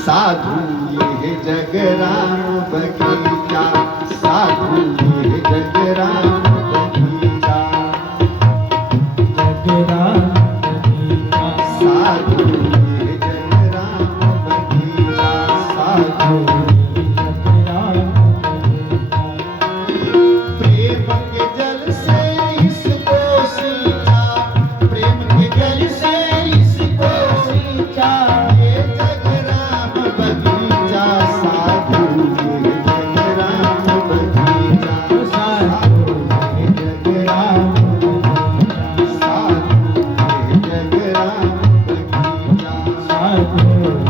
साधु ये जग राम बगीचा, साधु ये जग राम बगीचा, जग राम बगीचा, साधु ये जग राम बगीचा, साधु जग राम बगीचा। प्रेम के जल से इसको सींचा, प्रेम के जल से इसको सींचा, ये जग राम बगीचा, साधु ये जग राम बगीचा, साधु ये जग राम बगीचा, साधु ये जग राम बगीचा, साधु जग राम बगीचा।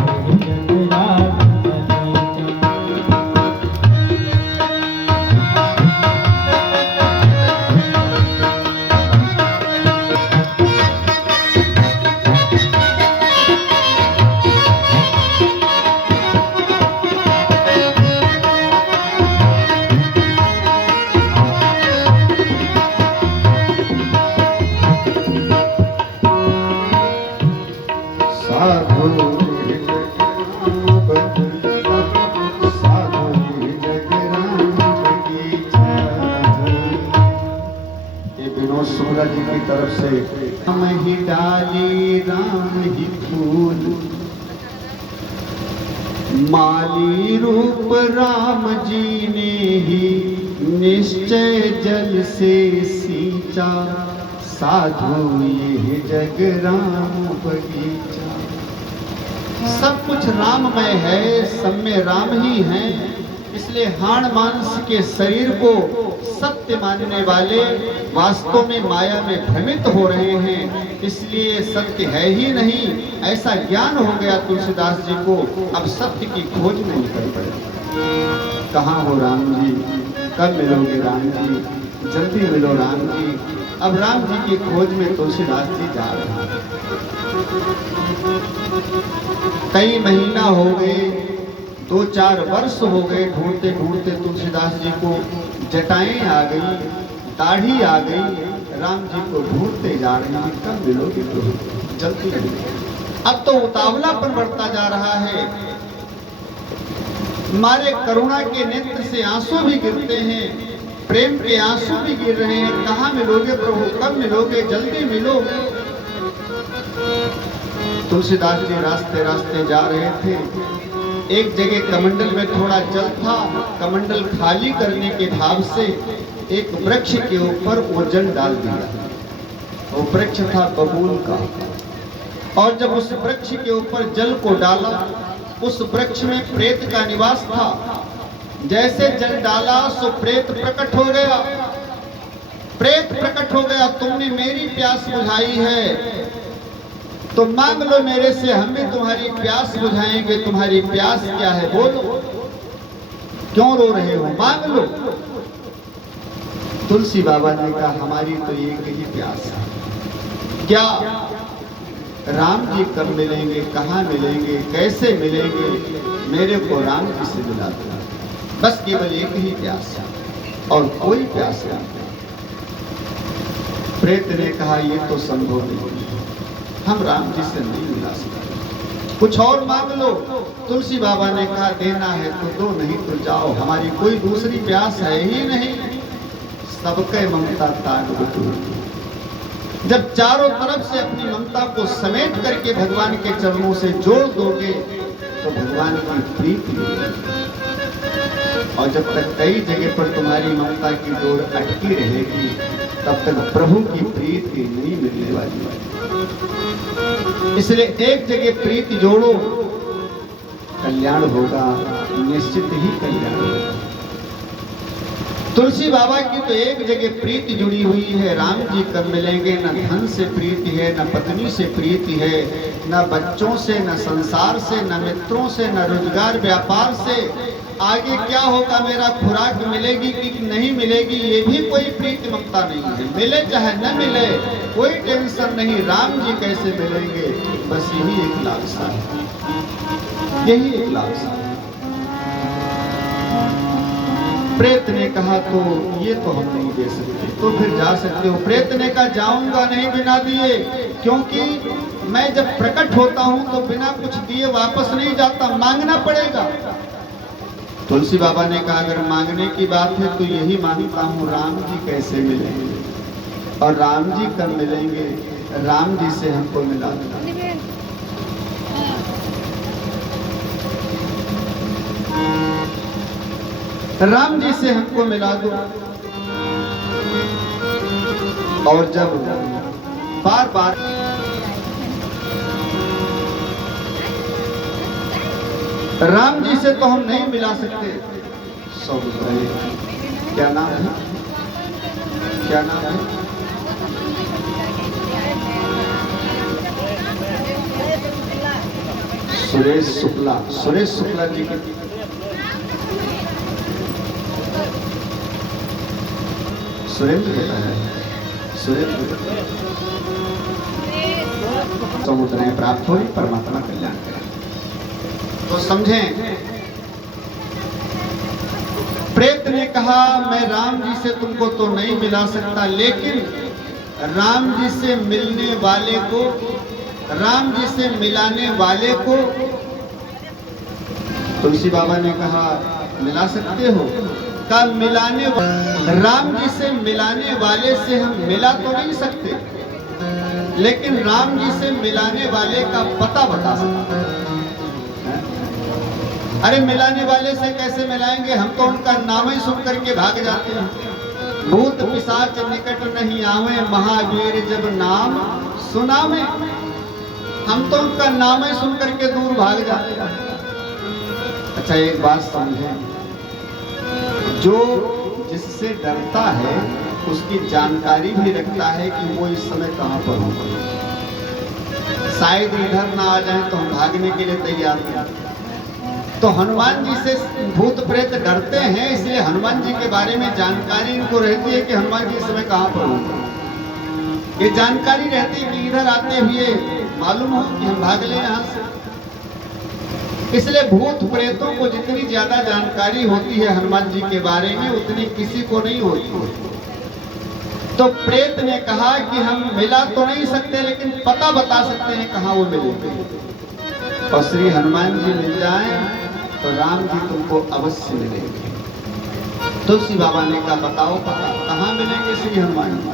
साधु ये जग राम बगीचा, साधु ये जग राम बगीचा। ये विनोद सोहरा जी की तरफ से राम ही डाली राम ही फूल, माली रूप राम जी ने ही निश्चय जल से सींचा, साधु ये जग राम बगीचा। सब कुछ राममय है, सब में राम ही है, इसलिए हाड़ मांस के शरीर को सत्य मानने वाले वास्तव में माया में भ्रमित हो रहे हैं, इसलिए सत्य है ही नहीं ऐसा ज्ञान हो गया तुलसीदास जी को। अब सत्य की खोज में निकल पड़े। कहाँ हो राम जी, कब मिलोगे राम जी, जल्दी मिलो राम जी। अब राम जी की खोज में तुलसीदास जी जा रहे हैं। कई महीना हो गए, 2-4 वर्ष हो गए, ढूंढते ढूंढते तुलसीदास जी को जटाएं आ गई, दाढ़ी आ गई, राम जी को ढूंढते जा रहे हैं। कब मिलोगे तो जल्दी मिलो। अब तो उतावलापन बढ़ता जा रहा है, हमारे करुणा के नेत्र से आंसू भी गिरते हैं, प्रेम के आंसू भी गिर रहे हैं। कहाँ मिलोगे प्रभु, कब मिलोगे, जल्दी मिलो। तुलसीदास जी रास्ते रास्ते जा रहे थे। एक जगह कमंडल में थोड़ा जल था, कमंडल खाली करने के भाव से एक वृक्ष के ऊपर वो जल डाल दिया। वो वृक्ष था बबूल का, और जब उस वृक्ष के ऊपर जल को डाला, उस वृक्ष में प्रेत का निवास था। जैसे जल डाला सो प्रेत प्रकट हो गया। प्रेत प्रकट हो गया, तुमने मेरी प्यास बुझाई है तो मांग लो मेरे से, हम भी तुम्हारी प्यास बुझाएंगे। तुम्हारी प्यास क्या है बोलो, क्यों रो रहे हो, मांग लो। तुलसी बाबा ने कहा हमारी तो एक ही प्यास है। क्या? राम जी कब मिलेंगे, कहाँ मिलेंगे, कैसे मिलेंगे, मेरे को राम जी से मिला दो। बस केवल एक ही प्यास है और कोई प्यास नहीं। प्रेत ने कहा ये तो संभव नहीं, हम राम जी से नहीं मिला सकते, कुछ और मांग लो। तुलसी बाबा ने कहा देना है तो दो, नहीं तो जाओ, हमारी कोई दूसरी प्यास है ही नहीं। सबके ममता ताग बटोर। जब चारों तरफ से अपनी ममता को समेट करके भगवान के चरणों से जोड़ दोगे तो भगवान की प्रीति होगी। और जब तक कई जगह पर तुम्हारी ममता की डोर अटकी रहेगी तब तक प्रभु की प्रीति नहीं मिलने वाली है। इसलिए एक जगह प्रीति जोड़ो, कल्याण होगा, निश्चित ही कल्याण होगा। तुलसी बाबा की तो एक जगह प्रीति जुड़ी हुई है, राम जी कब मिलेंगे। न धन से प्रीति है, न पत्नी से प्रीति है, न बच्चों से, न संसार से, न मित्रों से, न रोजगार व्यापार से। आगे क्या होगा, मेरा खुराक मिलेगी कि नहीं मिलेगी, ये भी कोई प्रीति ममता नहीं है। मिले चाहे न मिले कोई टेंशन नहीं, राम जी कैसे मिलेंगे, बस यही एक लालसा है, यही एक लालसा है। प्रेत ने कहा तो ये तो हम नहीं दे सकते, तो फिर जा सकते हो। प्रेत ने कहा जाऊंगा नहीं बिना दिए, क्योंकि मैं जब प्रकट होता हूं तो बिना कुछ दिए वापस नहीं जाता, मांगना पड़ेगा। तुलसी बाबा ने कहा अगर मांगने की बात है तो यही मांगता हूं, राम जी कैसे मिलेंगे और राम जी कब मिलेंगे, राम जी से हमको मिला दो। राम जी से हमको मिला दो। और जब बार बार राम जी से तो हम नहीं मिला सकते, सब क्या नाम है, क्या नाम है, सुरेश शुक्ला, सुरेश शुक्ला जी के सुरेंद्र कहता है, सुरेंद्र समुद्र प्राप्त हो परमात्मा कल्याण करें। तो समझें, प्रेत ने कहा मैं राम जी से तुमको तो नहीं मिला सकता, लेकिन राम जी से मिलने वाले को, राम जी से मिलाने वाले को तुलसी बाबा ने कहा मिला सकते हो। का मिलाने, राम जी से मिलाने वाले से हम मिला तो नहीं सकते, लेकिन राम जी से मिलाने वाले का पता बता सकते हैं। अरे मिलाने वाले से कैसे मिलाएंगे, हम तो उनका नाम ही सुन करके भाग जाते हैं। भूत पिशाच निकट नहीं आवे, महावीर जब नाम सुनावे। हम तो उनका नाम ही सुन करके दूर भाग जाते हैं। अच्छा एक बात समझें, जो जिससे डरता है उसकी जानकारी भी रखता है कि वो इस समय कहां पर होगा, शायद इधर ना आ जाए तो हम भागने के लिए तैयार हैं। तो हनुमान जी से भूत प्रेत डरते हैं, इसलिए हनुमान जी के बारे में जानकारी इनको रहती है कि हनुमान जी इस समय कहां पर होगा। ये जानकारी रहती है कि इधर आते हुए मालूम हो कि हम भाग ले यहां से। इसलिए भूत प्रेतों को जितनी ज्यादा जानकारी होती है हनुमान जी के बारे में, उतनी किसी को नहीं होती। तो प्रेत ने कहा कि हम मिला तो नहीं सकते, लेकिन पता बता सकते हैं कहां वो मिलेंगे। और श्री हनुमान जी मिल जाए तो राम जी तुमको अवश्य मिलेंगे। तुलसी बाबा ने कहा बताओ पता कहां मिलेंगे श्री हनुमान जी।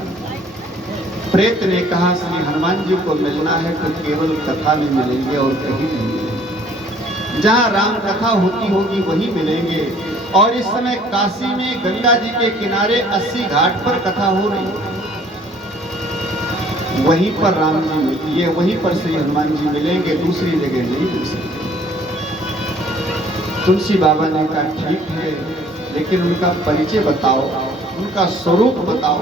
प्रेत ने कहा श्री हनुमान जी को मिलना है तो केवल कथा में मिलेंगे और कहीं नहीं मिलेंगे। जहाँ राम कथा होती होगी वहीं मिलेंगे। और इस समय काशी में गंगा जी के किनारे 80 घाट पर कथा हो रही है, वहीं पर राम जी मिलेंगे, वहीं पर श्री हनुमान जी मिलेंगे, दूसरी जगह नहीं मिल सकते। तुलसी बाबा ने कहा ठीक है, लेकिन उनका परिचय बताओ, उनका स्वरूप बताओ,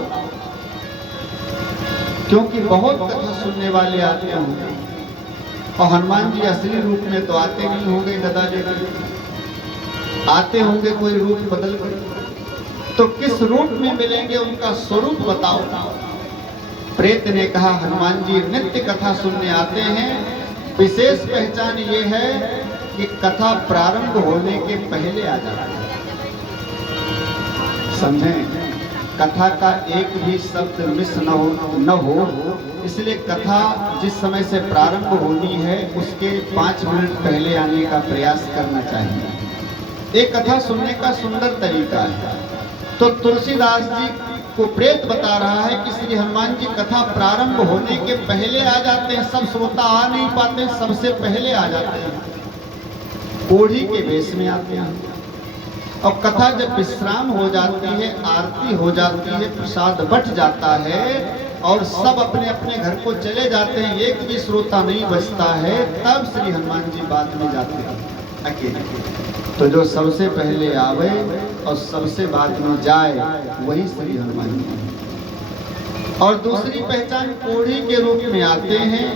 क्योंकि बहुत कथा सुनने वाले आते होंगे और हनुमान जी असली रूप में तो आते नहीं होंगे, गदा लेकर आते होंगे कोई रूप बदल कर। तो किस रूप में मिलेंगे, उनका स्वरूप बताओ। प्रेत ने कहा हनुमान जी नित्य कथा सुनने आते हैं, विशेष पहचान ये है कि कथा प्रारंभ होने के पहले आ जाते हैं। समझें, कथा का एक भी शब्द मिस न हो, इसलिए कथा जिस समय से प्रारंभ होनी है उसके 5 मिनट पहले आने का प्रयास करना चाहिए। एक कथा सुनने का सुंदर तरीका है। तो तुलसीदास जी को प्रेत बता रहा है कि श्री हनुमान जी कथा प्रारंभ होने के पहले आ जाते हैं। सब श्रोता आ नहीं पाते, सबसे पहले आ जाते हैं, कोढ़ी के वेश में आते हैं। और कथा जब विश्राम हो जाती है, आरती हो जाती है, प्रसाद बट जाता है और सब अपने अपने घर को चले जाते हैं, एक भी श्रोता नहीं बचता है, तब श्री हनुमान जी बाद में जाते हैं अकेले। तो जो सबसे पहले आवे और सबसे बाद में जाए वही श्री हनुमान जी। और दूसरी पहचान कोढ़ी के रूप में आते हैं,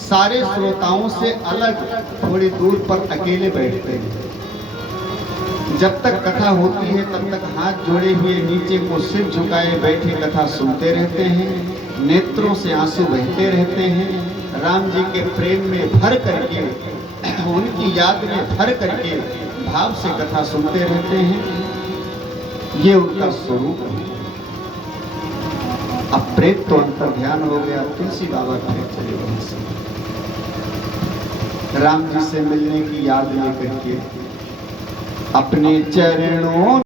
सारे श्रोताओं से अलग थोड़ी दूर पर अकेले बैठते हैं। जब तक कथा होती है तब तक हाथ जोड़े हुए नीचे को सिर झुकाए बैठे कथा सुनते रहते हैं, नेत्रों से आंसू बहते रहते हैं। राम जी के प्रेम में भर करके, उनकी याद में भर करके भाव से कथा सुनते रहते हैं। ये उनका स्वरूप है। अब प्रेत तो अंतर ध्यान हो गया, तुलसी बाबा फिर चले वहीं से। राम जी से मिलने की याद लेकर के अपने चरणों